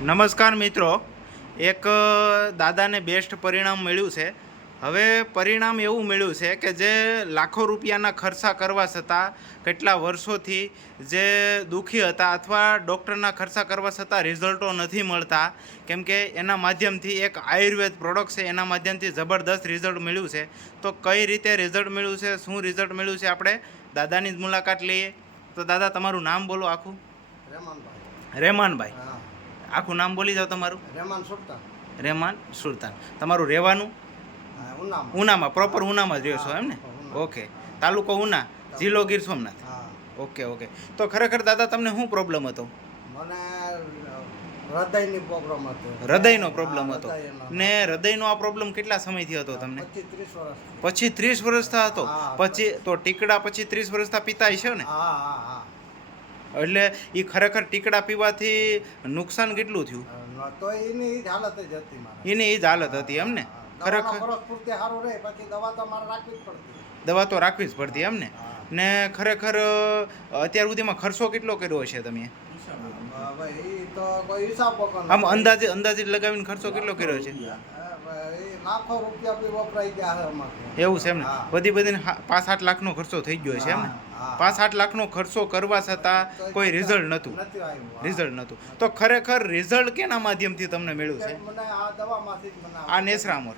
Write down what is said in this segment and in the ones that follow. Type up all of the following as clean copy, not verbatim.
નમસ્કાર મિત્રો, એક દાદાને બેસ્ટ પરિણામ મળ્યું છે. હવે પરિણામ એવું મળ્યું છે કે જે લાખો રૂપિયાના ખર્ચા કરવા છતાં કેટલા વર્ષોથી જે દુઃખી હતા અથવા ડૉક્ટરના ખર્ચા કરવા છતાં રિઝલ્ટો નથી મળતા, કેમ કે એના માધ્યમથી એક આયુર્વેદ પ્રોડક્ટ છે, એના માધ્યમથી જબરદસ્ત રિઝલ્ટ મળ્યું છે. તો કઈ રીતે રિઝલ્ટ મળ્યું છે, શું રિઝલ્ટ મળ્યું છે, આપણે દાદાની જ મુલાકાત લઈએ. તો દાદા, તમારું નામ બોલો આખું. રહેમાનભાઈ. આખું નામ બોલી જાઓ તમારું. રહેમાન સુલતાન. તમારું રહેવાનું ઉનામાં, પ્રોપર ઉનામાં જ રહ્યો છો એમ ને? ઓકે. તાલુકો ઉના, જિલ્લો ગીર સોમનાથ. Okay okay. તો ખરેખર દાદા, તમને શું પ્રોબ્લેમ હતો? મને હૃદયની પ્રોબ્લેમ હતો. હૃદયનો પ્રોબ્લેમ હતો. ને હૃદયનો આ પ્રોબ્લેમ કેટલા સમયથી હતો તમને? 25-30 વર્ષ. પછી 30 વર્ષથી હતો. પછી તો ટીકડા પછી 30 વર્ષથી પીતા છે ને? એટલે એ ખરેખર ટીકડા પીવાથી નુકસાન કેટલું થયું? તો એની જ હાલત જ હતી મારી. એની જ હાલત હતી એમ ને? ખરેખર સારું રહે, પછી દવા તો મારે રાખવી જ પડતી. દવા તો રાખવી જ પડતી એમ ને? ને ખરેખર અત્યાર સુધીમાં ખર્ચો કેટલો કર્યો છે તમે? આમ અંદાજે લગાવીને ખર્ચો કેટલો કર્યો છે? લાખો રૂપિયા બી વપરાઈ ગયા. એવું છે એમ ને? બધી 5-8 લાખનો ખર્ચો થઈ ગયો છે એમ ને? 5-8 લાખનો ખર્ચો કરવા છતાં કોઈ રિઝલ્ટ નહોતું. તો ખરેખર રિઝલ્ટ કેના માધ્યમથી તમને મળ્યું છે? આ નેસરામોર.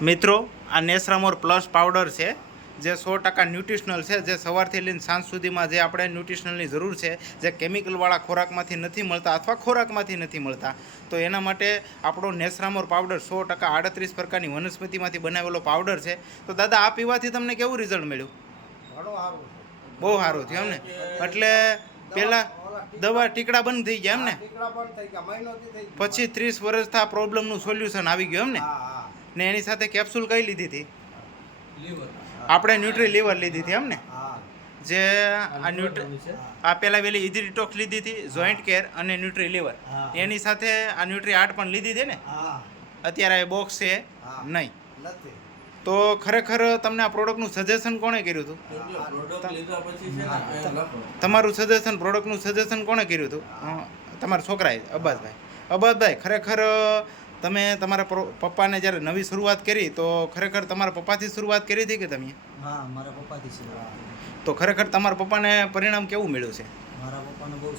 મિત્રો, આ નેસરામોર પ્લસ પાવડર છે, જે 100% ન્યુટ્રિશનલ છે, જે સવારથી લઈને સાંજ સુધીમાં જે આપણે ન્યુટ્રિશનલની જરૂર છે, જે કેમિકલવાળા ખોરાકમાંથી નથી મળતા અથવા ખોરાકમાંથી નથી મળતા, તો એના માટે આપણો નેસરામોર પાવડર 100% 38 પ્રકારની વનસ્પતિમાંથી બનાવેલો પાવડર છે. તો દાદા, આ પીવાથી તમને કેવું રિઝલ્ટ મળ્યું? બહુ સારું થયું એમ ને? એટલે પહેલાં દવા ટીકડા બંધ થઈ ગયા એમ ને? પછી 30 વર્ષથી આ પ્રોબ્લેમનું સોલ્યુશન આવી ગયું એમ ને? ને એની સાથે કેપ્સ્યુલ કઈ લીધી હતી? આપણે ન્યુટ્રી લીવર લીધી હતી એમ ને? જે આ પહેલાં વેલી ઇઝી ડિટોક્સ લીધી હતી, જોઈન્ટ કેર અને ન્યુટ્રી લીવર. એની સાથે આ ન્યુટ્રી આર્ટ પણ લીધી હતી ને? અત્યારે આ બોક્સ છે નહીં. તો ખરેખર તમને આ પ્રોડક્ટનું સજેશન કોણે કર્યું હતું? તમારું સજેશન, પ્રોડક્ટનું સજેશન કોણે કર્યું હતું? તમારા છોકરાએ, અબ્બાસભાઈ. ખરેખર તમે તમારા પપ્પાને જ્યારે નવી શરૂઆત કરી, તો ખરેખર તમારા પપ્પાથી શરૂઆત કરી હતી કે તમે? હા, મારા પપ્પાથી શરૂઆત. તો ખરેખર તમારા પપ્પાને પરિણામ કેવું મળ્યું છે? મારા પપ્પાને બહુ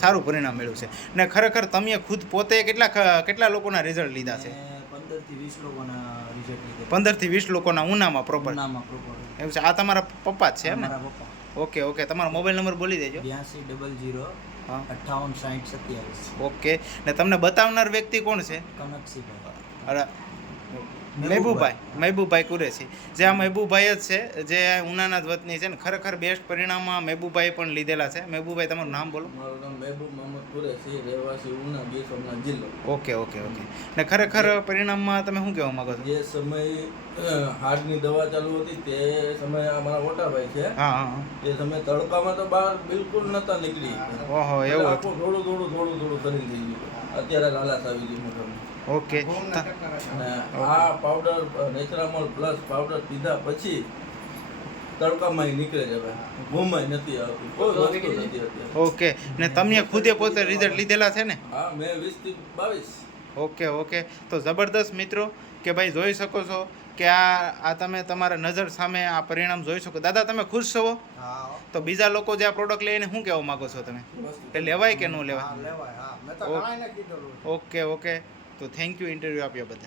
સારું પરિણામ મળ્યું છે. ને ખરેખર તમે ખુદ પોતે કેટલા લોકોના રિઝલ્ટ લીધા છે? 15 થી 20 લોકોના ઉનામાં પ્રોપર. એવું છે? આ તમારા પપ્પા જ છે એમ ને? Okay okay. તમારો મોબાઈલ નંબર બોલી દેજો. 8200 58 60 27. ઓકે. ને તમને બતાવનાર વ્યક્તિ કોણ છે? કનકસિંહભાઈ. મહેબૂબભાઈ કુરેશી. જે આ મહેબૂબભાઈ જ છે, જે ઉનાના જ વતની છે ને? ખરેખર બેસ્ટ પરિણામમાં મહેબૂબભાઈ પણ લીધેલા છે. મહેબૂબભાઈ, તમારું નામ બોલો. મારું નામ મહેબૂબ મોહમ્મદ કુરેશી, રહેવાસી ઉના, ગીર સોમનાથ જિલ્લો. ઓકે. ને ખરેખર પરિણામમાં તમે શું કહેવા માંગો છો? જે સમય હાર્ટની દવા ચાલુ હતી તે સમયે અમારા મોટાભાઈ છે. હા. એ સમય તડકામાં તો બહાર બિલકુલ નતા નીકળી. ઓહો, એવું હતું? થોડું શરીર થઈ ગયું. અત્યારે લાલાશ આવી ગઈ મોઢામાં. ઓકે. અને આ પાવડર નેચરામોલ પ્લસ પાવડર પીધા પછી તડકામાં નીકળે છે. ઘૂમાય નથી આવતી, કોઈ વસ્તુ નથી અત્યારે. ઓકે. ને તમે ખુદે પોતે રિઝલ્ટ લીધેલા છે ને? હા, મેં 20 થી 22. ઓકે. તો જબરદસ્ત મિત્રો, કે ભાઈ જોઈ શકો છો કે આ તમે તમારા નજર સામે આ પરિણામ જોઈ શકો. દાદા, તમે ખુશ છો? તો બીજા લોકો જે આ પ્રોડક્ટ લઈને શું કહેવા માંગો છો તમે? કે લેવાય કે ન લેવાય? ઓકે. તો થેન્ક યુ ઇન્ટરવ્યૂ આપ્યા બદલ.